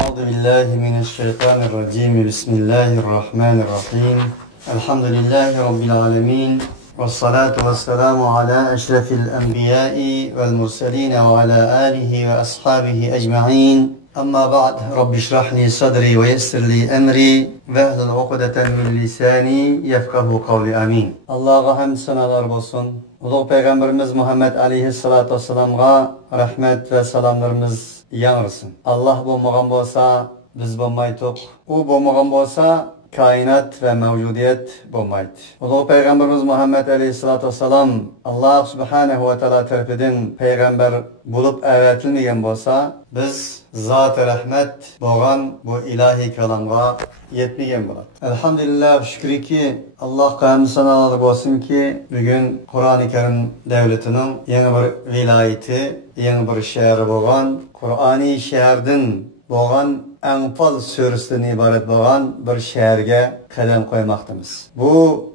أعوذ بالله من الشيطان الرجيم بسم الله الرحمن الرحيم الحمد لله رب العالمين والصلاة والسلام على أشرف الأنبياء والمرسلين وعلى آله وأصحابه أجمعين أما بعد رب اشرح لي صدري ويسر لي أمري واحلل عقدة من لساني يفقه قولي آمين. Allah'a hamd senalar olsun. Uluq Peygamberimiz Muhammed aleyhissalatu vesselam'a rahmet ve salamlarımız yanırsın. Allah bo'lmagan bo'lsa biz bo'lmaydik. U bo'lmagan bo'lsa kainat ve mevcudiyet bo'lmaydi. Uluq Peygamberimiz Muhammed aleyhissalatu vesselam Allah subhanahu ve taala tarafından peygamber bulup avatilmagan bo'lsa biz zat rahmet bo'lgan bu ilahi kalamga yetmagan bo'ladi. Elhamdülillah şükriki Allah'a hamd sanalar olsun ki bugün Kur'an-ı Kerim devletinin yeni bir vilayeti, yeni bir şehri bo'lgan Kur'ani şehirden bo'lgan Anfal suresinden ibaret bo'lgan bir şehirge qadam qo'ymoqdamiz. Bu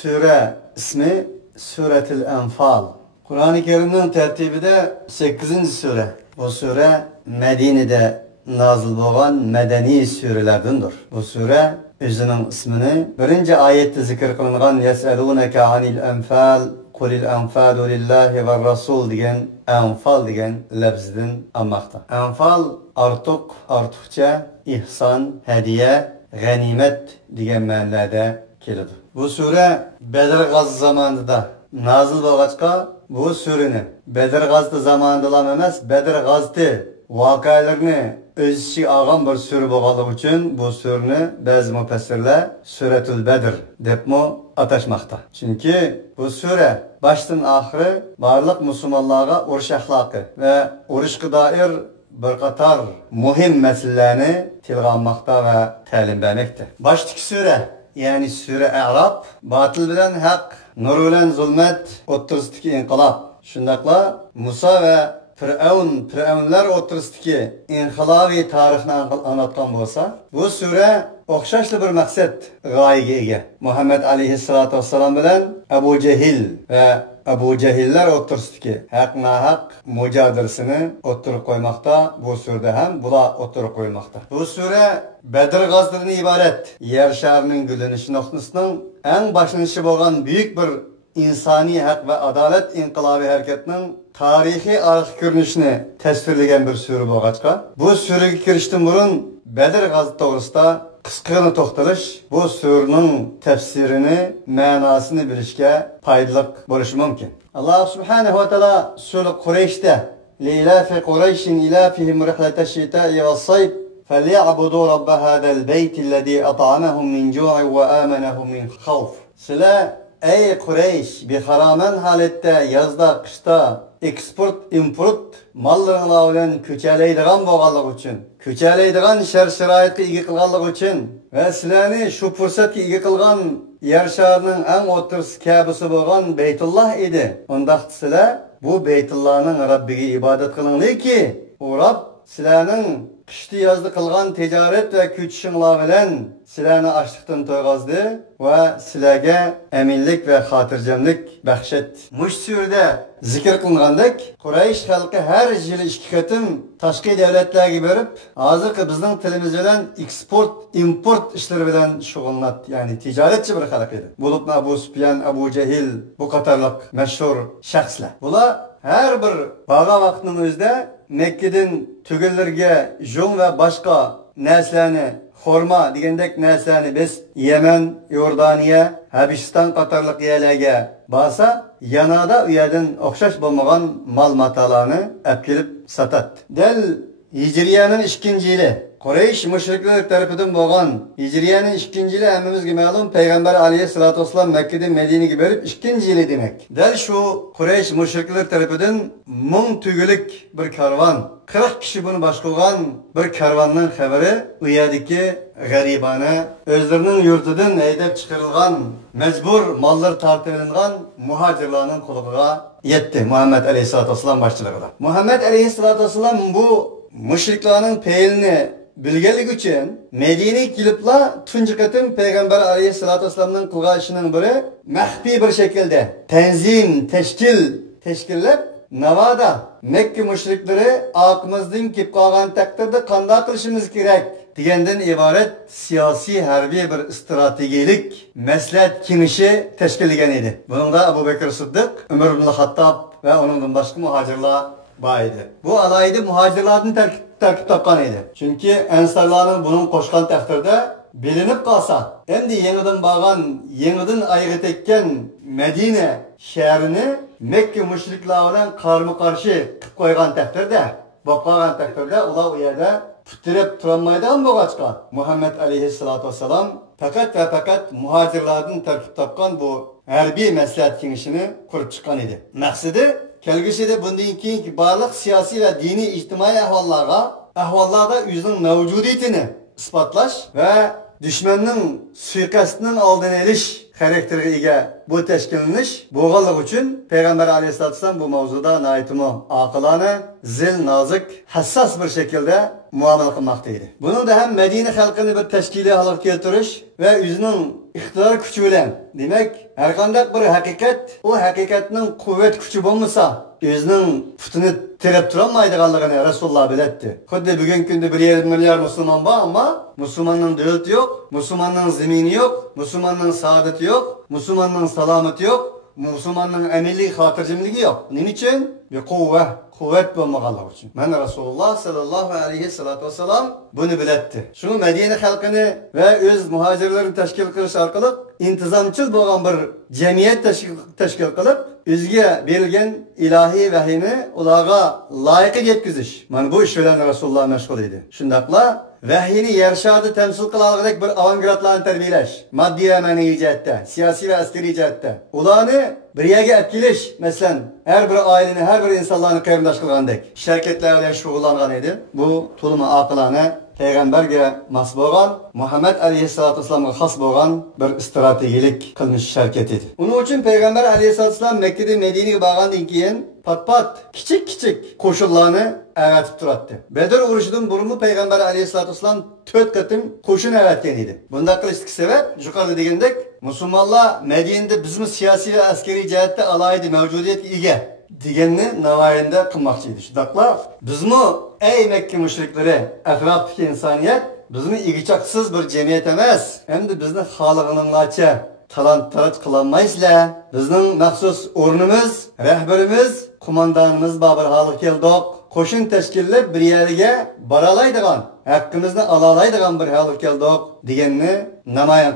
sure ismi Suretul Anfal. Kur'an-ı Kerim'in tertibide 8. sure. Bu sure Medine'de nazil bo'lgan medeni surelerdendir. Bu sure özünün ismini birinci ayette zikr qilingan Yes'alunaka anil anfal Kulil anfalu lillahi ve rasul degan anfal degan lafzdan almoqda. Anfal ortiqcha ihson, hadiya, g'animat degan ma'noda keladi. Bu sure Bedr g'azosi zamonida nazil bo'lg'achqa bu surani Bedr g'azosi zamonida emas, Bedr g'azosi voqealarini o'z ichiga olgan bir sura bo'lganligi uchun bu surani ba'zi mufassirlar Suratul Bedr debmi atashmoqda. Chunki bu sura baştan oxiri barliq musulmonlarga urush axloqi va urushga doir bir qator muhim masalalarni tilga olmoqda va ta'lim bermoqda. Başdagi sura, ya'ni sura A'rof, botil bilan haq, nur bilan zulmat o'rtasidagi inqilob. Shundaqla Musa va Firavunlar o'rtasidagi inqilobiy tarixni anlatgan bo'lsa, bu sura o'xshashli bir maqsad g'oyaga ega. Muhammed aleyhissalatu vesselam bilan Abu Cehil ve Abu Cehillar o'rtasidagi haq-nahaq mujodilasini o'ttirib qo'ymoqda. Bu surada ham bular o'ttirib qo'ymoqda. Bu sura Bedr g'azosidan iborat. Yer sharining gulanishi nuqtasining eng boshlanishi bo'lgan buyuk bir insoniy haq va adolat inqilobiy harakatining tarixiy arx ko'rinishini tasvirlagan bir sura bo'lg'achqa, bu suraga kirishdan burun Bedr g'azosi to'g'risida qisqagina to'xtalish bu suraning tafsirini, ma'nosini bilishga foydali bo'lishi mumkin. Alloh subhanahu va taolo sura Qurayshda lilafi Qurayshin ilafihim rihlatash shita'i was-sayf falyabudu robb hadal baytillazi at'amahum min ju'in va amanahum min xawf. Sizlar ey Quraysh, bexaraman holatda yozda, qishda eksport-import mallarlar bilan ko'chalaydigan bo'lganligi uchun, ko'chalaydigan shart-sharoitga ega qilganligi uchun va sizlarni shu fursatga ega qilgan yer sharining eng o'tirsi Ka'basi bo'lgan Baytulloh edi. Undaq sizlar bu Baytullohning Robbiga ibodat qilinglarki, u Robb sizlarning qishda yozda qilgan tijorat va ko'chishinglar bilan sizlarni ochliqdan to'yg'azdi va sizlarga aminlik va xotirjamlik baxshat. Mush surada zikr qilingandek, Quraysh xalqi har yili 2 qatim tashqi davlatlarga berib, hozirgi bizning tilimiz bilan eksport, import ishlari bilan shug'ullanadi. Ya'ni tijoratchi bir xalq edi. Bo'lib Abu Sufyan, Abu Jahil bu qatorliq mashhur shaxslar. Bular har bir baga vaqtning o'zida Mekke'den tügüllerge jun ve başka neslerini, xorma degandek neslerini biz Yemen, Yordaniya, Habisistan qatorliq yerlarga basa, yanada u yerdan o'xshash bo'lmagan mal-matalarni olib kelib satat. Del Hijriyaning 2-yili Quraysh mushriklar tarafidan bo'lgan Hijriyaning 2-yili hammamizga ma'lum Payg'ambar alayhissalatu vesselam Makkadan Madinaga berib 2-yili demak. Dal shu Quraysh mushriklar tarafidan 1000 tugulik bir karvon, 40 kishi buni boshqargan bir karvonning xabari u yerdagi g'aribona o'zlarining yurtidan haydab chiqarilgan, majbur mollar tortilingan muhojirlarning qo'liga yetdi Muhammad alayhissalatu vesselam boshchiligida. Muhammad alayhissalatu vesselam bu mushriklarning peylini bilganligi uchun Medinaga kelibla tunji qatim Payg'ambar alayhissalatu vesselamning qilgan ishining biri maxfiy bir shaklda tanzim, tashkillab navada Mekke müşrikleri aqımızdan kelib qolgan taqdirda qanday qilishimiz kerak degandan iborat siyosiy harbiy bir strategik maslahat kengashi tashkillangan edi. Buningda Abu Bakr Siddiq, Umar ibn Xattob va uningdan boshqa muhojirlar bor edi. Bu alayda muhojirlardan tarkib topgan edi. Chunki ansarlarning buning qo'shgan taqdirda bilinib qolsa, endi yangidan ayg'i tekkan Madina shahrini Mekke mushriklar bilan qarama-qarshi qilib qo'ygan taqdirda, bo'lgan taqdirda ular u yerda putirib turolmaydigan bo'lg'achqa Muhammad alayhissalatu vassalam faqat muhojirlardan tarkib topgan bu harbiy maslahat kengashini qurib chiqqan edi. Maqsadi kelgusida bundan keyingi barliq siyosiy va diniy ijtimoiy ahvollarda o'zining mavjudiyatini isbotlash va dushmanning suiqasdining oldini olish xarakteriga ega bu tashkillanish bo'lganligi uchun payg'ambar alayhissalatu vassalam bu mavzuda nihoyatmi oqilona, zil, nozik, hassos bir shaklda muomala qilmoqda edi. Buningda ham Madina xalqini bir tashkiliy holatga keltirish va o'zining iqtidor kuchi bilan, demak, har qanday bir haqiqat, u haqiqatning quvvat kuchi bo'lmasa, o'zining putini tirib turolmaydiganligini Rasululloh bilatdi. Xuddi bugungi kunda 1,5 milliard musulmon bor, ammo musulmonning davlati yo'q, musulmonning zamini yo'q, musulmonning saodati yo'q, musulmonning salomati yo'q, musulmonning amiliy xotirjamligi yo'q. Nima uchun? Quvvat bo'lmaganligi uchun. Mana Rasululloh sallallohu alayhi vasallam buni bilatdi. Shuni Madina xalqini va o'z muhojirlarini tashkil qilish orqali intizomchil bo'lgan bir jamiyat tashkil qilib, o'ziga berilgan ilohiy vahiyni ularga loyiq yetkazish. Mana bu ish bilan Rasululloh mashg'ul edi. Shundaqla vahiyni yer sharida tamsil qiladigan bir avangardlarni tarbiyalash, moddiy ma'naviy jihatda, siyosiy va askariy jihatda ularni bir yerga olib kelish, masalan, har bir oilani, har bir insonlarni qarindosh qilgandek harakatlar bilan shug'ullangan edi. Bu to'limi oqilona payg'ambarga mas bo'lgan, Muhammad alayhissalatu vassalamga xos bo'lgan bir strategik qilmish harakat edi. Uning uchun payg'ambar alayhissalatu vassalam Makkadan Madinaga borgandan keyin pat kichik qo'shinlarni avatib turadi. Badr urushidan burun payg'ambar alayhissalatu vassalam 4 qatim qo'shin avatgan edi. Bunday qilishlik sabab yuqorida degandek, musulmonlar Madinada bizni siyosiy va askariy jihatda alohida mavjudiyatga ega deganni navoiyda qilmoqchi edi. Shundaqla bizmi ey Makka mushriklari, atrofdagi insoniyat bizni igichaqsiz bir jamiyat emas, endi bizni xalqinglarcha talant-taraj qilolmaysizlar. Bizning maxsus o'rnimiz, rahbarimiz, qo'mondonimiz bir holga keldik. Qo'shin tashkillab bir yerga bora oladigan, haqqimizni ola oladigan bir holga keldik deganni namoyon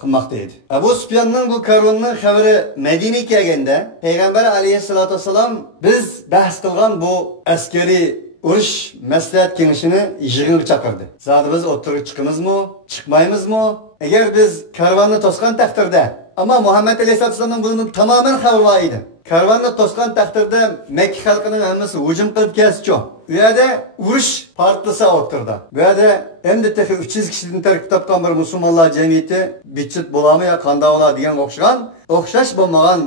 qilmoqda edi. Abu Sufyonning bu karvonning xabari Madinaga kelganda payg'ambar alayhissalatu vassalam biz bahs qilgan bu askariy urush maslahat kengashini yig'inga chaqirdi. Zodi biz o'tirib chiqimizmi, chiqmaymizmi? Agar biz karvonni to'sgan taqdirda, ammo Muhammad alayhissalatu vassalam bundan tamoman xabar bor edi. Karvonni to'sgan taqdirda Makka xalqining hammasi hujum qilib kelsa-chi, u yerda urush portlasa o'tirdi. Bu yerda endi 300 kishidan tarkib topgan bir musulmonlar jamiyati bichit bo'ladimi yo qanday bo'ladi degan o'xshash bo'lmagan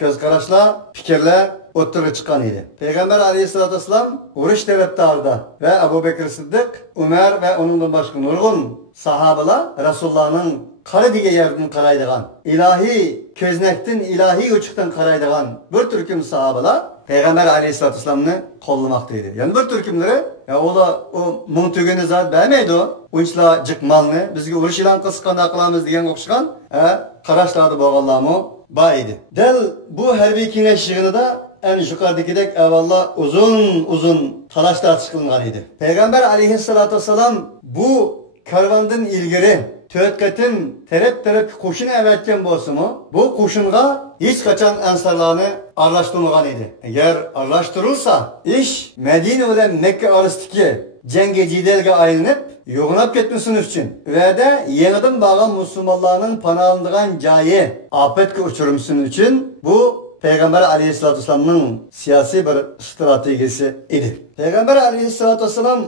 ko'z qarashlar, fikrlar o'tirib chiqqan edi. Payg'ambar alayhissalatu vassalam urush tarafdorida va Abu Bakr Siddiq, Umar va uningdan boshqa nurg'un sahobalar Rasulullohning qara degan yerdan qaraydigan, ilohiy ko'znakdan, ilohiy uchiqdan qaraydigan bir turkum sahobalar payg'ambar alayhissalatu vassalamni qo'llamoqda edi. Yana bir turkumlari ular o muntugini zot bermaydi, unchlar jiqmalni bizga urush e'lon qilsa qilamiz degan o'xshagan qarashlarda bo'lganlarmi bor edi. Dal bu harbiy kengash yig'inida en yuqoridagidek avvallar uzun talash tartish qilingan edi. Payg'ambar alayhissalatu vassalam bu karvondan ilgari 4 qatim taraf qo'shin avatgan bo'lsa-mu, bu qo'shinga hech qachon ansarlarni aralashtirmagan edi. Agar aralashtirilsa, ish Madina bilan Makka orasidagi jangga jidalga aylanib, yo'g'inab ketmasin uchun va da yangidan bo'lgan musulmonlarning panohlanadigan joyi ofatga uchirmasin uchun bu Payg'ambar alayhissalatu vassalamning siyosiy bir strategiyasi edi. Payg'ambar alayhissalatu vassalam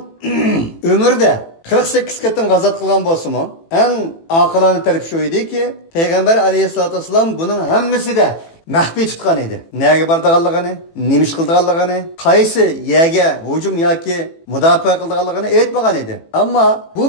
umrida 48 qatim g'azot qilgan bo'lsa-mu, eng oqilona tarif shu ediki, Payg'ambar alayhissalatu vassalam buning hammasida maxfiy tutgan edi. Nega bordiganligini, nima ish qildiganligini, qaysi yerga hujum yoki mudofaa qildiganligini aytmagan edi. Ammo bu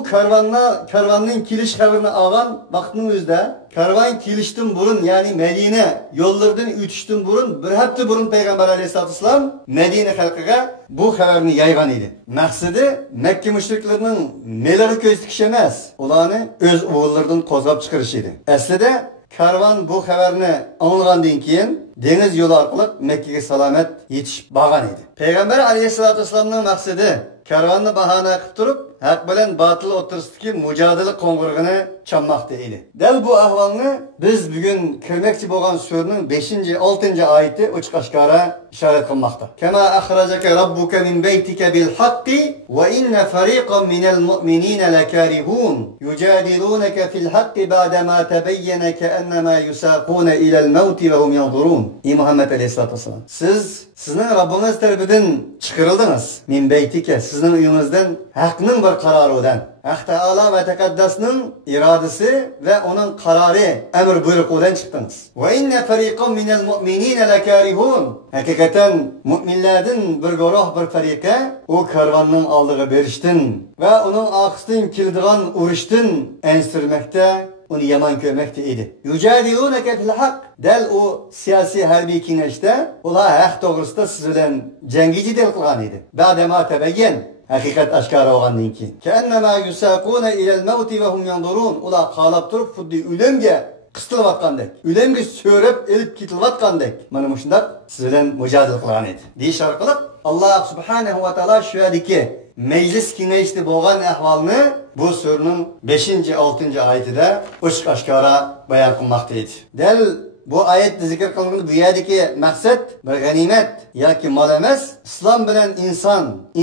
karvanning kelish xabarini olgan vaqtning o'zida karvan kelishdan burun, ya'ni Madina yo'llaridan o'tishdan burun bir hafta burun payg'ambar alayhisolatu vasallam Madina xalqiga bu xabarni yaygan edi. Maqsadi Makka mushriklarining nelarga ko'z tikish emas, ularni o'z o'g'illaridan qo'zg'ab chiqarish edi. Aslida karvan bu xabarni olgandan keyin dengiz yo'li orqali Makkaga salomat yetishib borgan edi. Payg'ambar alayhisolatu vasallamning maqsadi karvanni bahona qilib turib, haq bilan botil o'rtasidagi mujodala qo'ng'irig'ini chanmoqda edi. Dal bu ahvolni biz bugun kirmoqchi bo'lgan suraning 5-6 oyati ochiq-oshkora ishorat qilmoqda. Kama akhrajaka robbuka min baytika bil haqqi va inna fariqan minal mu'minina lakarihun yujadilunaka fil haqqi ba'da ma tabayyana ka'annama yusaquna ila al-maut wa hum yanzurun. Muhammad alayhisolatu vasallam, sizning Robbingiz tarafidan chiqarildingiz. Min baytika, sizning uyingizdan haqning bir qaroridan. Haq Taala va taqaddasning irodasi va uning qarori, amr buyruqidan chiqdingiz. Va inna fariqan minal mu'minina lakarihun. Haqiqatan mu'minlardan bir guruh, bir fariqa o karvanning oldiga berishdan va uning orqasidan keladigan urushdan ensirmoqda, uni yomon ko'rmoqda edi. Yujadilunaka fil haqq. Dal o siyosiy harbiy kengashda ular haq to'g'risida siz bilan jangi jidal qilgan edi. Ba'dama tabayyan, haqiqat oshkora bo'lgandan keyin. Ka'annama yusaquna ila al-maut va hum yanzurun. Ular qalab turib xuddi o'limga qistilayotgandek, o'limga so'rab elib ketilayotgandek, mana shunday siz bilan mujodala qilgan edi. Deyish orqali Alloh subhanahu va taolo shu yerdagi meclis kengashida bo'lgan ahvolni bu suraning 5-6 oyatida ochiq-oshkora bayon qilmoqda edi. Dal bu oyatda zikr qilingan bu yerdagi maqsad bir g'animat yoki mol emas, islom bilan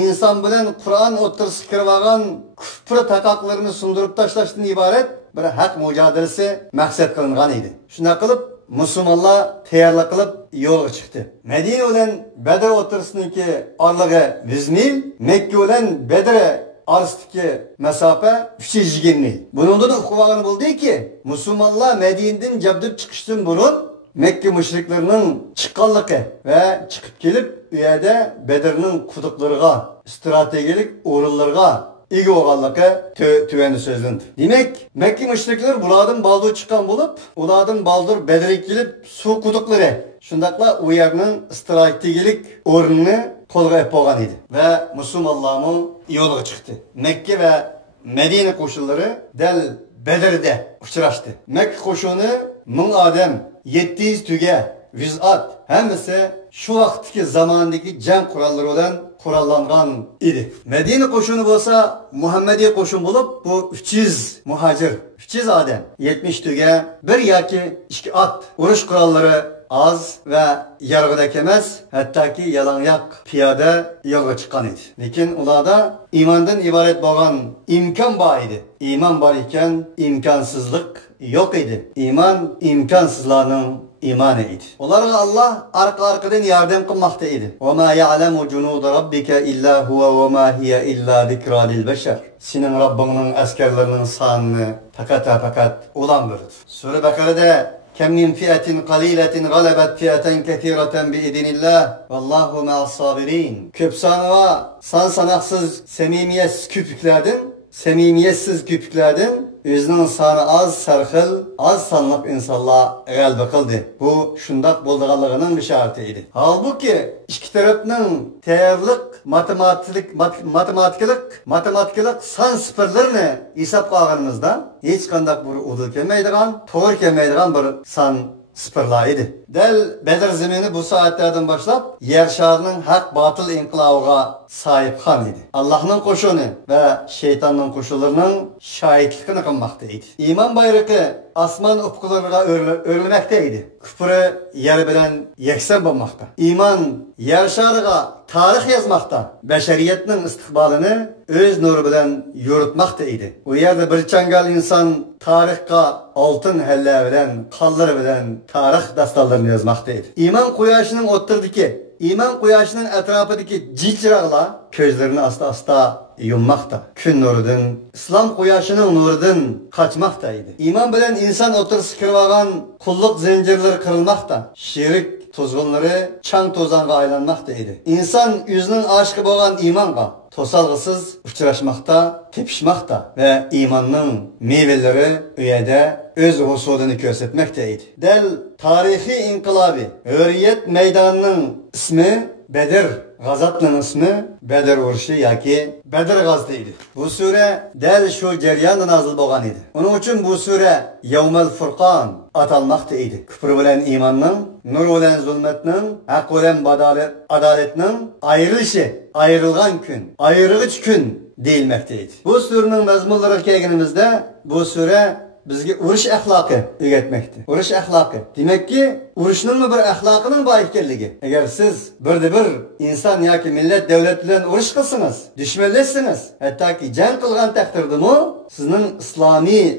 inson bilan Qur'on o'rtasida kirib olgan kufr taqoqlarini sundirib tashlashdan iborat bir haq mujodalasi maqsad qilingan edi. Shunday qilib musulmonlar tayyorlik qilib yo'lga chiqdi. Madina bilan Badr o'rtasidagi orlig'i 100 mil, Makka bilan Badr orasidagi masofa 320 mil. Bundan uquvag'an bo'ldiki, musulmonlar Madinadan jabdib chiqishdan burun Makka mushriklarining chiqqanligi va chiqib kelib u yerda Badrning quduqlariga, strategik o'rinlarga ega bo'lganligi tuvani so'zlandi. Demak, Makka mushriklari bulardan baldur chiqqan bo'lib, ulardan baldur Badrga kelib suv quduqlari, shundaqla u yerning strategik o'rnini qo'lga olgan edi va musulmonlarning yo'lga chiqdi. Makka va Madina qo'shinlari dal Badrda uchrashdi. Makka qo'shini 1000 odam, 700 tuga, 100 at, hammasi shu vaqtdagi zamondagi jang qurollari bilan qurollangan edi. Madina qo'shini bo'lsa Muhammadiy qo'shin bo'lib, bu 300 muhojir, 300 odam, 70 tuga, 1 yoki 2 at, urush qurollari az va yarg'ida emas, hattoki yalangoq piyoda yo'lga chiqqan edi. Lekin ularda iymondan iborat bo'lgan imkon bor edi. Iymon bor ekan, imkonsizlik yo'q edi. Iymon imkonsizlarning iymoni edi. Ularga Alloh orqa-orqadan yordam qilmoqda edi. Va ma ya'lamu junud robbika illa huwa va ma hiya illa zikra lil bashar. Sening Robbingning askarlarining sonini faqat ular biladi. Sura Baqarada كم من فئة قليلة غلبت فئة كثيرة بإذن الله والله مع الصابرين. Köp sanı ve sanaksız samimiyetsiz küpüklerden özünün sanı az sarxıl, az sanlık insanlar galiba kıldı. Bu şundak bulduğalığının işaretiydi. Halbuki iki tarafının tayarlık, matematiklik san sıfırlarını hesap kılganımızda hiç kandak bir udul kelmeydiğen, doğru kelmeydiğen bir san sıfırlar idi. Del Bedir zemini bu saatlerden başlap yer şarının hak batıl inkılabıga sahip kan idi. Allah'ın koşunu ve şeytanın koşullarının şahitlikini kılmakta idi. İman bayrağı asman ufkularına örülmekteydi. Küfürü yer bilen yeksen bulmakta. İman yer şarıga tarih yazmakta. Beşeriyetinin istikbalini öz nuru bilen yürütmakta idi. O yerde bir çangal insan tarihka altın helle bilen, kalları bilen tarih dastallarını yazmaktaydı. İman kuyaşının otturdaki iman quyoshinin atrofidagi jilchiroqlar ko'zlarini asta-asta yummoqda. Kun nuridan, islom quyoshining nuridan qochmoqda edi. Iymon bilan inson o'tirib kirib olgan qulluq zanjirlari qirilmoqda. Shirik to'zg'inlari chang to'zonga aylanmoqda edi. Inson o'zining oshiqi bo'lgan iymonga to'salg'isiz uchrashmoqda, tepishmoqda va iymonning mevalari u yerda o'z husulini ko'rsatmoqda edi. Dal tarixiy inqilobi hurriyat maydonining ismi Bedir, g'azotning ismi Bedir urushi yoki Bedir g'azoti edi. Bu sura dal shu jarayonda nozil bo'lgan edi. Uning uchun bu sura Yawmal Furqon atalmoqda edi. Kufr bilan iymonning, nur bilan zulmatning, haq bilan adolatning ayrılgan kun, ayrılgıç gün deyilmekte edi. Bu suraning mazmunlariga kelganimizda bu sura bizga urush axloqi o'rgatmoqda. Urush axloqi. Demakki, urushning bir axloqining bor ekanligi. Agar siz bir inson yoki millat davlat bilan urush qilsangiz, dushmanlashsangiz, hattoki jang qilgan taqdirdami, sizning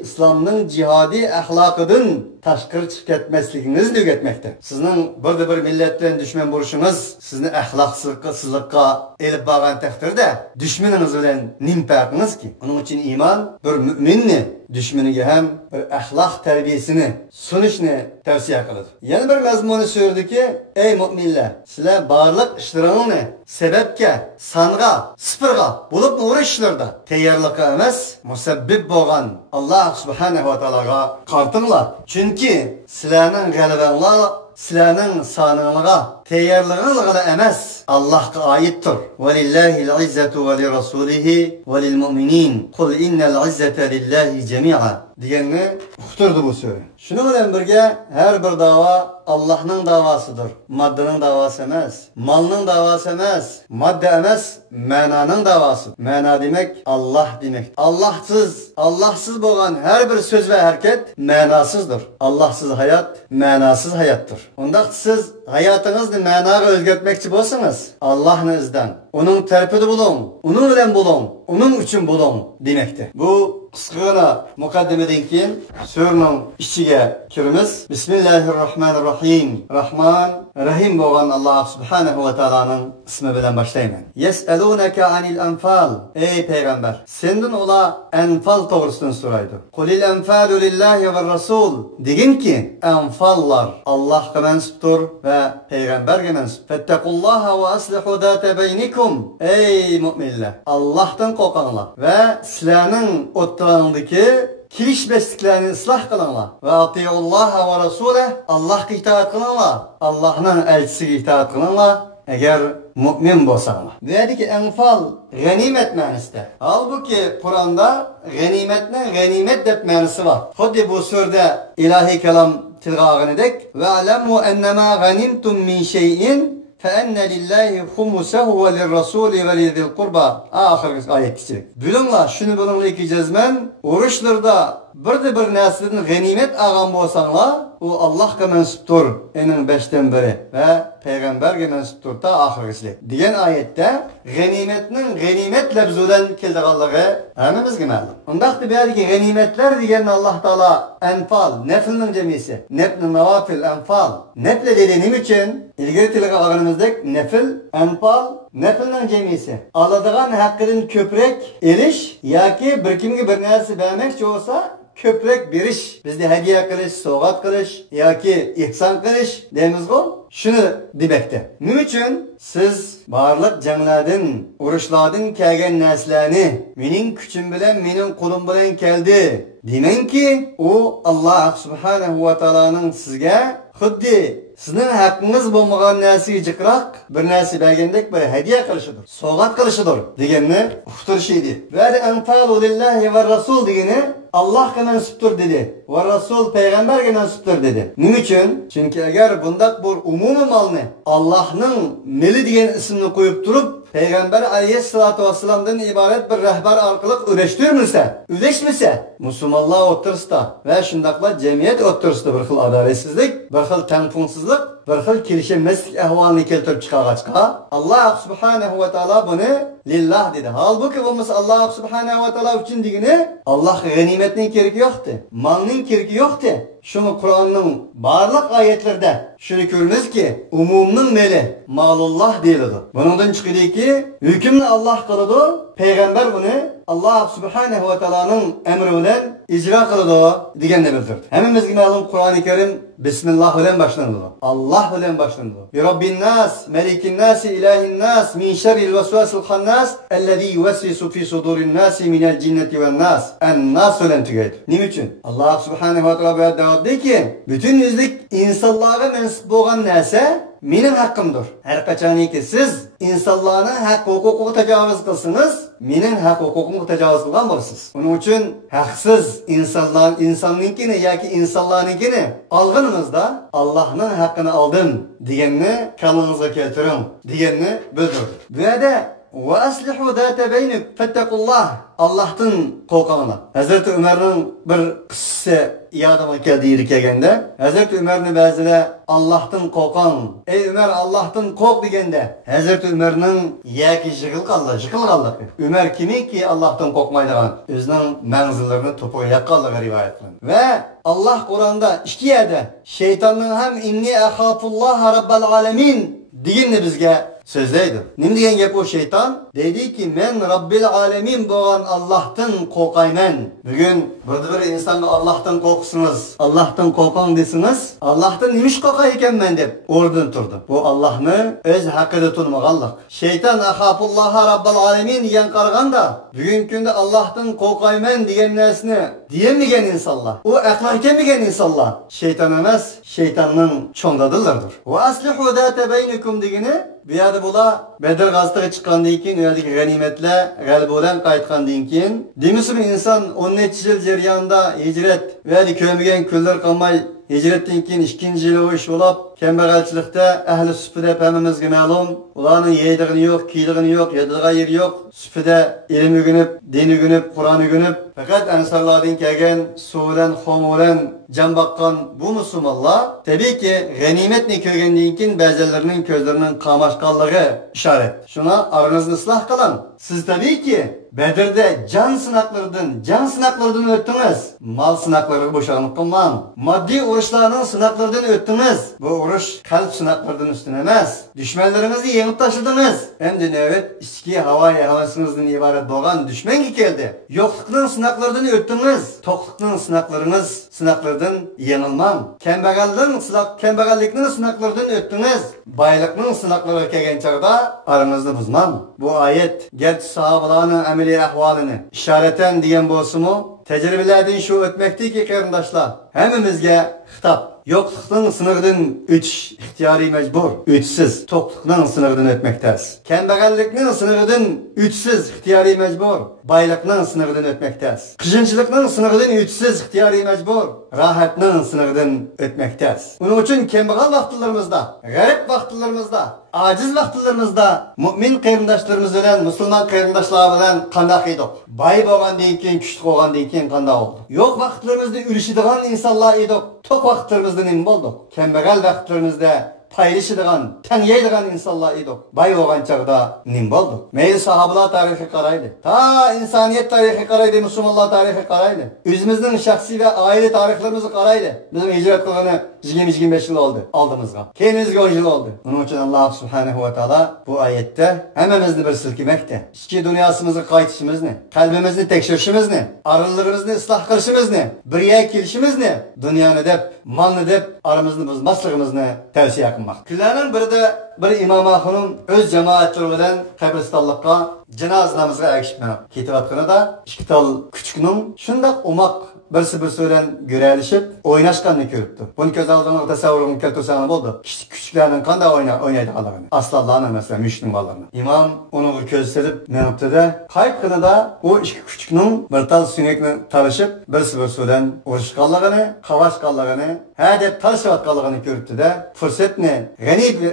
islomning jihodiy axloqidan tashqari chiqib ketmasligingizni o'rgatmoqda. Sizning bir millat bilan dushman bo'lishingiz sizni axloqsizlikqa elib borgan taqdirda dushmaningiz bilan nim farqingizki? Uning uchun iymon bir mu'minni dushmaniga ham bir axloq tarbiyasini sunishni tavsiya qiladi. Yana bir mazmuni so'rdiki, ey mu'minlar, sizlar barliq ishlaringni sababga, sanga, sifirga bo'lib urushlarda tayyorlik emas, musabbib bo'lgan Alloh subhanahu va taologa qartinglar. Chunki sizlarning g'alabanglar sizlarning soningizga tayyorlig'ingizga emas, Allohga oiddir. Valillahil izzatu va lirasulihi va lil mu'minin. Qul innal izzata lillahi jami'a. Deganni uqtirdi bu so'z. Shuning bilan birga har bir da'vo Allohning da'vosidir. Moddaning da'vosi emas, molning da'vosi emas, modda emas, ma'noning da'vosi. Ma'no demak Alloh demak. Allohsiz bo'lgan har bir so'z va harakat ma'nosizdir. Allohsiz hayot ma'nosiz hayotdir. Unda siz hayotingizni ma'noga o'zgartmoqchi bo'lsangiz, Allohni izdan, uning tarafida bo'ling, uning bilan bo'ling, uning uchun bo'ling demakdir. Bu qisqagina muqaddimadan keyin suraning ichiga kiramiz. Bismillahirrohmanirrohim. Rahman, Rahim bo'lgan Alloh subhanahu va taoloning ismi bilan boshlayman. Yes'alunaka anil anfal. Ey payg'ambar, sendan ular anfal to'g'risidan so'raydi. Qulil anfalu lillahi va rasul. Deginki, anfallar Allohga mansubdir va payg'ambarga mansub. Fattaqulloha va aslihu zata baynikum. Ey mu'minlar, Allohdan qo'rqinglar va sizlarning o'rtalaringdagi kelishmasliklarni isloh qilinglar va atiulloha va rasulah, Allohga itoat qilinglar, Allohning elchisiga itoat qilinglar agar mu'min bo'lsanglar. Bu yerdagi anfal g'animat ma'nosida. Halbuki Qur'onda g'animatning g'animat deb ma'nosi bor. Xuddi bu surada ilohiy kalom tilga olganidek, va alamu annama g'animtum min shay'in فَأَنَّ لِلَّهِ خُمُسَهُ وَلِلرَّسُولِ وَلِذِي الْقُرْبَى. Ahirgi ayet kiçilik. Bilinglar, şunu bilinglar ki cezmen, urushlarda bir narsadan g'animat olgan bo'lsanglar, u Allohga mansubdir. Ening 5dan biri va payg'ambarga mansubdir ta oxirgisi. Degan oyatda g'animatning g'animat lafzi bilan keldiganligi hammamizga ma'lum. Undaqda bu yerdagi g'animatlar degan Alloh taolo anfal, naflning jamisi. Nafl nawafil anfal. Nafl dedi nima uchun? İlgari tilga olganimizdek nafl, anfal naflning jamisi. Oladigan haqqidan ko'proq elish yoki bir kimga bir narsa bermoqchi bo'lsa ko'proq berish, bizda hadiya qilish, sovg'at qilish yoki ihson qilish deymiz-ku. Shuni demakda. Nima uchun siz barliq janglardan, urushlardan kelgan narsalarni mening kuchim bilan, mening qo'lim bilan keldi demangki, u Alloh subhanahu va taoloning sizga xuddi sizning haqqingiz bo'lmagan narsaga jiqroq bir narsa bergandek bir hadiya qilishidir, sovg'at qilishidir deganni uqtirishidi. Va anfalu lillahi va rasul degani Allohga mansubdir dedi. Va rasul payg'ambarga mansubdir dedi. Nima uchun? Chunki agar bundaq bir umumiy molni Allohning mili degan ismni qo'yib turib, payg'ambar alayhissalatu vassalamdan iborat bir rahbar orqali ulashmasa, musulmonlar o'rtasida va shundaqla jamiyat o'rtasida bir xil adolatsizlik, bir xil tangpungsizlik bir xil kelishilmaslik ahvolini keltirib chiqarg'achqa Alloh subhanahu va taolo buni lillah dedi. Halbuki bo'lmasa Alloh subhanahu va taolo uchun degini Allohga g'animatning keragi yo'qdi, molning keragi yo'qdi. Şunu Kur'an'ın barlıq ayetlerinde şunu görürüz ki umumның meli malullah deyildi. Bundan çıkıyor ki hükümünü Allah kılıdı. Peygamber bunu Allah subhanahu ve ta'ala'nın emri bilen icra kılıdı degenini bildirdi. Hemimizge malum Kur'an-ı Kerim Bismillah bilen başlandı. Allah bilen başlandı. Ya Rabbin nas, melikin nas, ilahin nas, min şerril vesvesil hannas, ellezî yuvesvisu fi sudurin nas minel cinneti ven nas. En nas bilen tügeydi. Nim için? Allah subhanahu ve ta'ala böyle devam etti ki bütün yüzlük insanlara mensup olan neyse benim hakkımdır. Her kaçan ki siz insanların hak hukuku tecavüz kılsınız, benim hak hukukumu tecavüz kılan varsınız. Onun için haksız insanlınkini ya ki insanlarınkini algınımızda Allah'ın hakkını aldım diyenini kanınıza getirin diyenini bildirdi. Böyle ve aslihu zâte beynük fettekullah Allah'tan korkamına. Hazreti Ömer'in bir kıssası yadıma geldi kelgende. Hazreti Ömer'in bazıda Allah'tan korkan. Ey Ömer Allah'tan kork degende. Hazreti Ömer'in yaki jıkıl kaldı. Ömer kimi ki Allah'tan korkmaydıgan. Özünün menzillerini topuğa yakkallığı rivayet kılın. Ve Allah Kur'an'da iki yerde şeytanın hem inni ehafullah rabbel alemin deginni bizge sözleydi. Nim degan gap o şeytan? Dedi ki men Rabbil alemin boğan Allah'tan korkayman. Bugün bir insanla Allah'tan korksunuz. Allah'tan korkan desiniz. Allah'tan nimiş korkay ekenmen dep oradan turdu. Bu Allah'ını öz hakkıda tunmaganlık. Şeytan ahafullaha Rabbil alemin diyen karganda bugün günde Allah'tan korkayman degan narsani diyemigen insanlar. O aklakemigen insanlar. Şeytan emas, şeytanın çoğundadırlardır. Ve aslihu zâte beynikum degini bu yerda bula Bedir gazetiga chiqqandan keyin u yerdagi g'animatlar g'alaba bilan qaytgandan keyin demisimi inson 10 necha yil jarayonida hijrat va ko'migan kunlar qolmay hijratdan keyin ikkinchi yil o'sh bo'lib kambag'alchilikda ahli sufida hammamizga ma'lum ularning yeydig'ini yo'q, kiydig'ini yo'q, yadigan yeri yo'q, sufida ilm o'rganib, din o'rganib, Qur'on o'rganib faqat ansarlardan kelgan suv bilan xom bilan jan boqqan bu musulmonlar tabiiyki g'animatni ko'rgandan keyin ba'zilarining ko'zlarining qamaşqanligi işaret. Şuna aranızda ıslah kılın. Siz tabii ki Bedir'de can sınaklarından öttünüz. Mal sınakları boşanıp kılmam. Maddi uğraşlarının sınaklarından öttünüz. Bu uğraş kalp sınaklarından üstüne emez. Düşmanlarınızı yenip taşıdınız. Hem de evet, içki havasınızdan ibaret doğan düşman ki geldi. Yoklukların sınaklarından öttünüz. Toklukların sınaklardan yenilmem. Kembegalliklerin sınaklarından öttünüz. Baylıkların sınakları kelgen çağda aranızda buzmam. Bu ayet gerçi sahabalarının ameli ahvalini işareten diyen bolsumu tecrübelerden şu ötmekti ki kardeşler hemimizge hitap. Yokluktan sınırdan ötüş ihtiyari mecbur. Ötüsüz tokluktan sınırdan ötmekteyiz. Kembegallikten sınırdan ötüsüz ihtiyari mecbur. Baylıktan sınırdan ötmekteyiz. Kışınçılıktan sınırdan ötüsüz ihtiyari mecbur. Rahattan sınırdan ötmekteyiz. Onun için kembegal vaktlarımızda, garip vaktlarımızda, aciz vaktlarımızda mümin kıyımdaşlarımız bilen, Müslüman kıyımdaşlar bilen kandak idik. Bay boğan deyken, küçük boğan deyken kandak oldu. Yok vaktlarımızda ürüşüdüğün insanlar idik. Tok vaktlarımızda nim bulduk. Kembegal vaktlarımızda paylaşıdığın, tanıyaydıgan insanlar idik. Bay boğan çağda nim bulduk. Meyli sahabalar tarihi karaydı. Ta insaniyet tarihi karaydı, Müslümanlar tarihi karaydı. Özümüzün şahsi ve aile tarihlerimizi karaydı. Bizim hicret kılığını 25 yıl oldu aldığımızda. Kendimizge 10 yıl oldu. Onun için Allah subhanahu ve ta'ala bu ayette hemimizni bir silkimekte. İçki dünyasımızı kaytışımızı, kalbimizni tekşirişimizni, arılarımızı ıslah kılışımızı, bir yere kelişimizni, dünyanı dep, malını dep, aramızını bozmaslığımızı tavsiye kılmak. Küllerin biri de bir imam ahunun öz cemaatleri bilen kabristanlıkka cenaze namazına erişip ketivatkanı da iki tal küçükünün şundak umak birisi bilen görelişip oynaşkanını görüptü. Bunu göz aldığını tasavvurunu keltirsen oldu. Küçüklerinin kanda oynaydıqalarını. Aslallarını mesela müşrin ballarını. İmam onu göz silip ne yaptı da kayıp kını da o iki küçükünün bir tal sünekle tarışıp birisi bilen uğraşkanlarını, kavaşkanlarını, her de tarışıvatkanlarını görüptü de fırsatını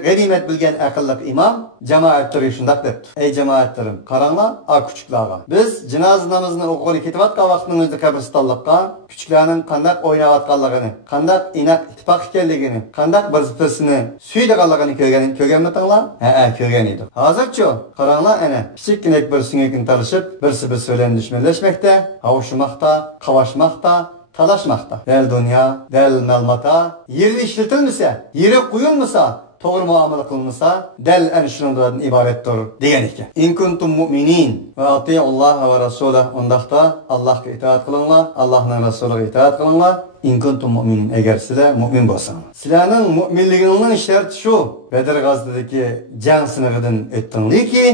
ganimet bilgen akıllık imam Cemaatleri şundak depti. Ey cemaatlerim, qaranglar, a küçüklarga. Biz cinaza namazını okup ketayotgan vaqtimizda qabristonlikqa küçüklarning qanday o'ynayotganligini, qanday inoq ittifoq ekanligini, qanday bir-birini suydiganligini ko'rganmidinglar? Ha, ko'rgan edik. Hozirchi qaranglar, ana kichikgina bir singakni talashib, birsi-birsi bilan dushmanlashmoqda, havushmoqda, qavashmoqda, talashmoqda. Del dünya, del malmata, yeri işletilmese, yeri qo'yilmasa, to'g'ri muomala qilinmasa, del ana shundan iboratdir degan ekan. In kuntum mu'minin va atiulloh va rasulah, undaqda Allohga itoat qilinglar, Allohning rasuliga itoat qilinglar. In kuntum mu'minin, agar sizlar mu'min bo'lsangiz. Sizlarning mu'minligingizning sharti shu: Badr g'azotidagi jang sinigidan o'tdinglarki,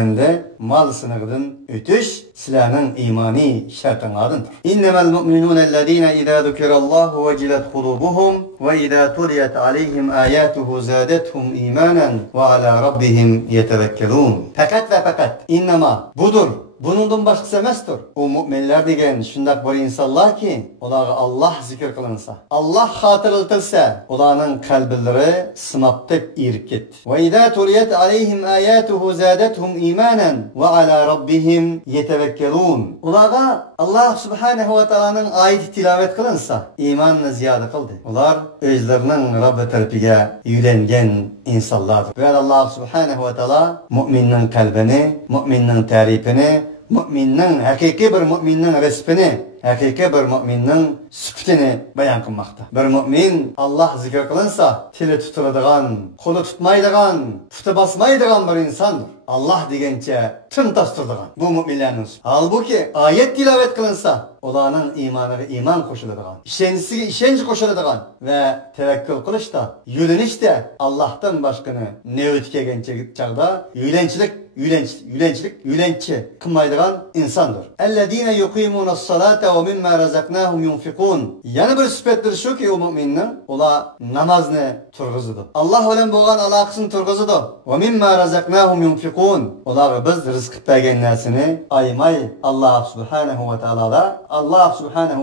endi mal sinigidan o'tish sizlarning iymoniy shartinglardandir. Innamal mu'minuna allazina idza zukirallohu wajilat qulubuhum va idza tuliyat alayhim ayatuhu zadatuhum imanan va ala rabbihim yatawakkalun. Faqat va faqat innama budur. Bunundan başkası emasdir. O müminler degen şundak bir insanlar ki, onlara Allah zikir kılınsa, Allah hatırlatılsa, onların kalbleri sınaptık irip gitti. Ve idâ tuliyet aleyhim âyâtuhu zâdethum imanen ve alâ rabbihim yetevekkelûn. Onlara Allah subhanehu ve ta'lanın ayeti tilavet kılınsa, imanını ziyade kıldı. Onlar özlerinin Rabbi tarafıya yülengen insanlardır. Ve Allah subhanehu ve ta'la müminin kalbini, müminin tarifini, mü'minning haqiqiy bir mü'minning resmini, haqiqiy bir mü'minning sifatini bayon qilmoqda. Bir mü'min Allah zikr qilinsa, tili tutiladigan, qo'li tutmaydigan, futi bosmaydigan bir insondir. Allah degancha tim tastirdigan bu mü'minlarning. Halbuki oyat tilovat qilinsa, ularning iymoniga iymon qo'shiladigan, ishonchiga ishonch qo'shiladigan va tavakkul qilishda, yo'linishda Allohdan boshqani ne o'tkagancha chaqda yülençi kılmaydıgan insandır. Ellezine yuqimunas-salata ve mimma razaqnahum yunfiqun. Yani bir sıfatdır şu ki o müminnin ola namazını turguzdu. Allah bilen bolgan alaqasını turguzdu. Ve mimma razaqnahum yunfiqun. Olar biz rızık bergen narsini aymay Allah subhanahu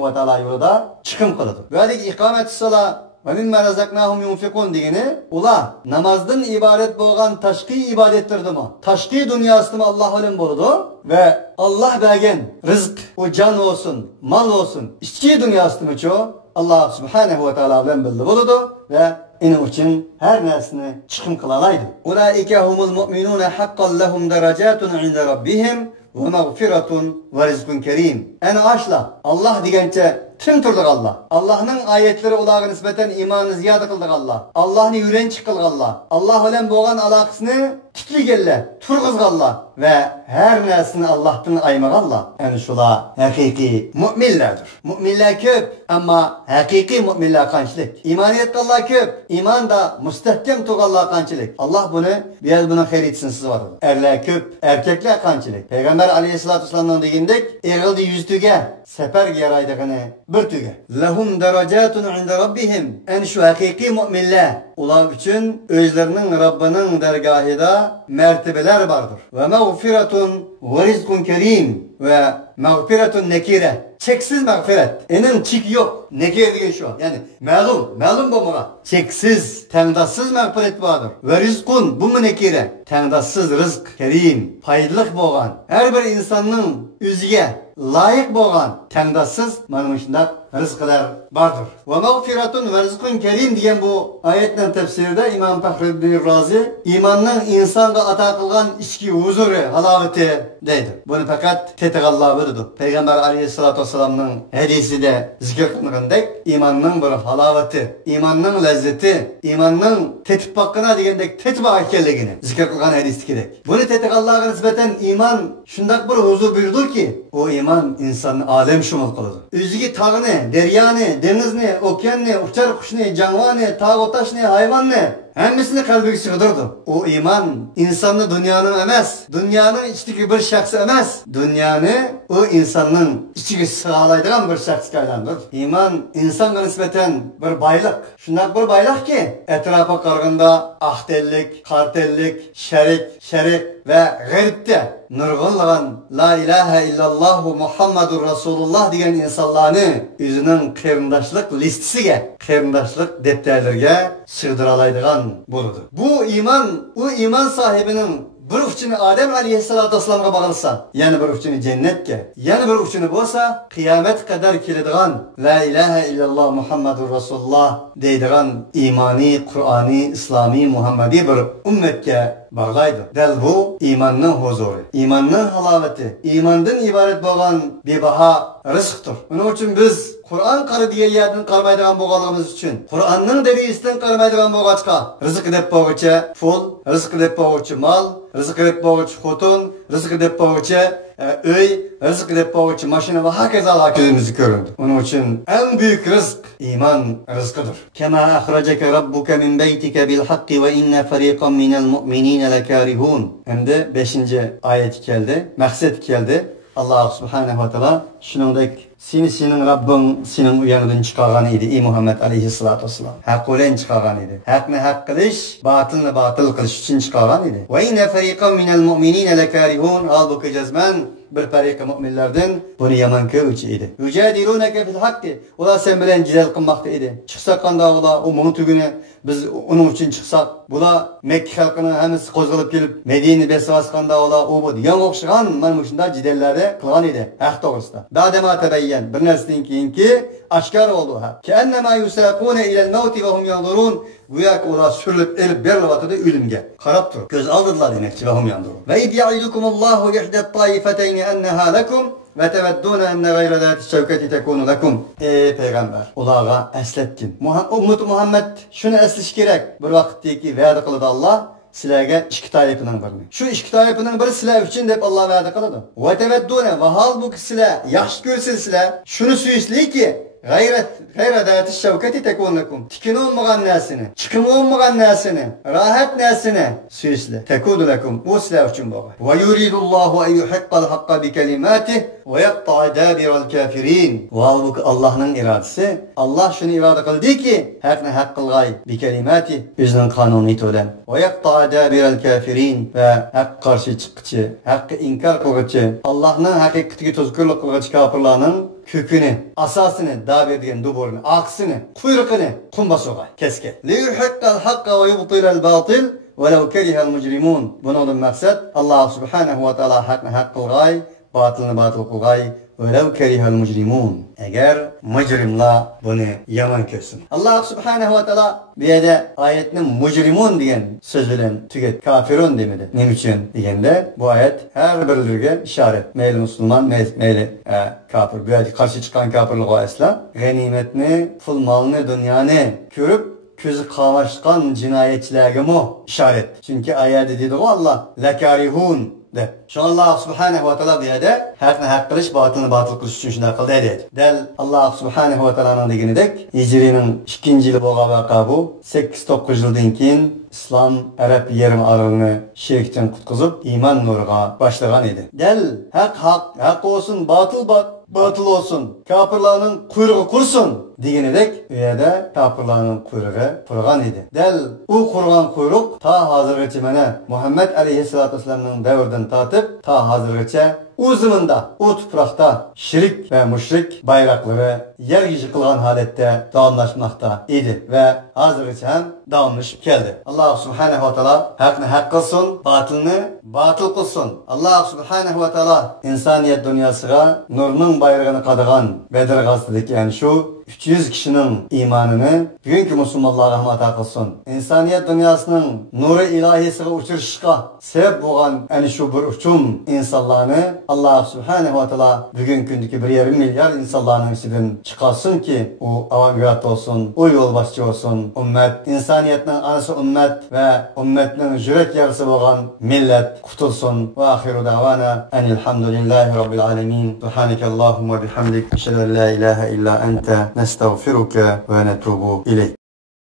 ve taala yolunda çıkım kıldı. Böyle ikamet-i-salat ve mimma razaqnahum yunfiqun degeni ular namazdan ibaret bo'lgan tashqi ibadetlerdir. Tashqi dunyosida Allah bilan bo'ladi ve Allah bergen rızık, o can olsun, mal olsun, ichki dunyosida Allah subhanahu ve taala bilan birga bo'ladi ve inin için her narsani chiqim qila oladi. Ulaika humul mu'minuna haqqan lahum darajatun 'inda rabbihim ve mağfiratun ve rizqun kerim. Ana aşla Allah degancha tüm turdiq Allah. Allah'ın ayetleri ularga nisbeten imanı ziyade kıldık Allah. Allah'ını yürenç kıldık Allah. Allah bilen bo'lgan alaqasını tikligella, turg'izgan Allah ve her narsani Allah'tan aymaq Allah. Yani şular haqiqiy mu'minlardir. Mu'minlar ko'p, ama haqiqiy mu'minlar qanchalik? İmaniyat Allah ko'p, iman da mustahkam turganlar qanchalik? Allah biraz buni xayr etsin siz var. Erlar ko'p, erkeklar qanchalik? Peygamber aleyhissalatu vesselam'dan degindek, eğildi yüztüge, seferge yaraydigini bir tüge. Lahum darajatun 'inda rabbihim. En şu haqiqiy mu'minlar ular üçün özlerinin Rabbinin dergahida mertebeler vardır. Ve mağfiratun ve rizkun kerim ve mağfiratun nekire. Çeksiz mağfiret. Enin çik yok. Nekire diye şu. Yani malum bu muğa. Çeksiz, tengdassız mağfiret vardır. Ve rizkun bu mu nekire? Tengdassız rızk, kerim, faydılık boğan. Her bir insanın üzüge layık boğan, tengdassız manmışında rızkılar vardır. Ve mağfiratun ve rizkun kerim diyen bu ayetle tefsirde İmam Fahreddin Razi imanın insanga ata kılgan içki huzuru, halaveti deydi. Bunu fakat tetik Allah buyurdu. Peygamber aleyhissalatu vesselam'ın hadisi de zikir kılındek imanın bir halaveti, imanın lezzeti, imanın tetip hakkına degендek tetip hakkeliğini zikir kılgan hadis dikidek. Bunu tetik Allah'a nispeten iman şundak bir huzur buyurdu ki o iman insanın alem şumul kılıdır. Üzügi tağını, deryani, denizini, okyanını, uçar kuşunu, canvanı, tağ otaşını, hayvanını hemmisini kalbiga sığdırdı. O iman insanı dünyanın emas, dünyanın içindeki bir şahsı emas, dünyanı o insanın içine sığalaydıran bir şahsıga aylandırdı. İman insanga nispeten bir baylık. Şundak bir baylık ki etrafa qaraganda ahtellik, kartellik, şerik ve garipte nurg'unlagan la ilaha illallohu Muhammadur Rasulullah degan insonlarni o'zining qarindoshlik listasiga, qarindoshlik defterlariga sig'dira oladigan bo'ladi. Bu iymon sohibining bir uçunu Adem aleyhissalatu vesselam'a bağlasa, yani bir uçunu cennetke, yani bir uçunu bolsa, kıyamet kadar kilediğen la ilahe illallah Muhammedur Resulullah deydiğen imani, Kur'ani, İslami, Muhammedi bir ümmetke bağlaydı. Del bu imanın huzuru, imanın halaveti, imandan ibaret boğan bir baha rızıktır. Onun için biz Kur'an qarı diye yerden qarmaydigan boğalığımız için, Kur'an'ın derisinden qarmaydigan boğaçka, rızık edip boğuçe pul, rızık edip boğuçe mal, rızık edip boğuçe hotun, rızık edip boğuçe öy, rızık edip boğuçe maşina ve herkese hakizimizi göründü. Onun için en büyük rızk iman rızkıdır. Kema ahraceke rabbuke min beytike bil hakki ve inne fariqan minel mu'minine lekarihun. Hem de 5. ayet geldi, maksat geldi. Allah subhanahu wa ta'ala şunundaki senin Rabbin senin uyanıdan çıkargan idi ey Muhammed aleyhissalatu vesselam. Hak olan çıkargan idi. Hakni hak kılış, batılını batıl kılış için çıkargan idi. Ve inne fariqan minel mu'minine lekarihun. Halbuki cezmen bir fariqa müminlerden bunu yaman köğüçü idi. Yücadiluneke fil hakkı. Ola sen bilen cidal kılmakta idi. Çıksak kanda ola o muğtugüne biz onun için çıksak. Bula Mekke halkının hemisi kozgalıp gelip Medine besavas kanda ola o bu. Yan okşıgan manmışında cidallerde kılgan idi. Hak doğrusu da. Badema tebeyyen. Bir nesliğin ki aşkar oldu ha. Ki ennema yusakune ilel mevti ve hum yanzurun. Güya ola sürülüp elip berlavatı ölümge. Karap dur. Göz aldırdılar demekçi ve hum yanzurun. Ve id ya'idukumullahu ihdet taifeteyni enneha lekum ve teveddûne enne gayre zâti şevketi tekûnu lekum. Ey peygamber, ulağa eslettin. Ummet Muhammed şunu esliş gerek. Bir vakitteki vədi kılıdı Allah. Sizlerge iki taifinin birini. Şu iki taifinin biri sizler için de hep Allah vədi kılıdı. Ve teveddûne ve halbuki sizler yaxşı görsün sizler. Şunu süyüsleyi ki gayret zâti şevketi tekûnu lekum. Tikin olmayan nesini, çıkım olmayan nesini, rahat nesini süyüsle. Tekûnu lekum. Bu sizler için baba. Ve yuridullahu en yuhiqqal hakka bi kelimatih ve yakta'a dabiral kafirin. Ve halbuki Allah'ın iradesi. Allah şunu irade kıldı ki hakni hak kılgay bi kelimatih özünün kanuni olan. Ve yakta'a dabiral kafirin ve hak karşı çıkıcı, hakkı inkar kılgıcı, Allah'ın hakikatiki tozkurluk kılgıcı kafirlarının kökünü, asasını, dabir diyen duburunu, aksını, kuyrukunu kumbasıga keske. Liyuhiqqal hakka ve yubtilal batil ve lev kerihel mujrimun. Bunun maksat Allah subhanahu wa ta'ala hakkını hak kılgay, batılını batıl kılgay. وَلَوْ كَرِهَ الْمُجْرِمُونَ. Eğer mücrimler bunu yaman körsün. Allah subhanahu wa ta'ala bir yerde ayetinin mücrimun diyen sözüyle tüket kafirun demedi. Ne için diyende bu ayet her birliğe işaret. Meyli Müslüman, meyli kafir. Bu ayet karşı çıkan kafirlik o esla. Ganimetini, pul malını, dünyanı görüp közü kavaşkan cinayetçilerge mu işaret. Çünkü ayet dedi o Allah lekarihun. Şu Allah subhanahu wa ta'ala deyede hakni hak kılış, batılını batıl kılış için şuna kıldı dedi. Del Allah subhanahu wa ta'ala'nın degini dek Hicri'nin 2. yılı boğa vaka bu. 8-9 yıldan keyin İslam Arap yerim aralığını şirkten kutkuzup iman nuruğa başlagan idi. Del hak olsun, batıl olsun, kafirlarının kuyruğu kursun degini dek üyede kafirlarının kuyruğu kurgan idi. Del o kurgan kuyruk ta hazırgıcı mene Muhammed aleyhissalatu vesselam'ın devirden tatıp ta hazırgıcı o zamanda, o toprakta şirk ve müşrik bayrakları yer kılgan halette dağınlaşmakta idi ve hazırgıcı hem dağılmış geldi. Allah subhanahu wa ta'ala hakkını hak kılsın, batılını batıl kılsın. Allah subhanahu wa ta'ala insaniyet dünyasına nurunun bayrağını kadıgan Bedir gazideki yani şu 300 kişinin imanını bugünkü Müslümanlara rahmet kılsın. İnsaniyet dünyasının nuru ilahisiga uçuruşqa sebep olan yani şu bir uçum insanlarını Allah subhanahu wa ta'ala bugünkü gündeki 1,5 milyar insanların içinden çıkarsın ki o avantgard olsun, o yol başçı olsun, ümmet, insaniyetin anası ümmet ve ümmetin yürek yarısı olan millet kutulsun. Ve ahiru davana enilhamdülillahi rabbil alemin. Subhaneke Allahumma bihamdik. Eşhedü en la ilahe illa ente nestağfiruke ve netubu ileyk.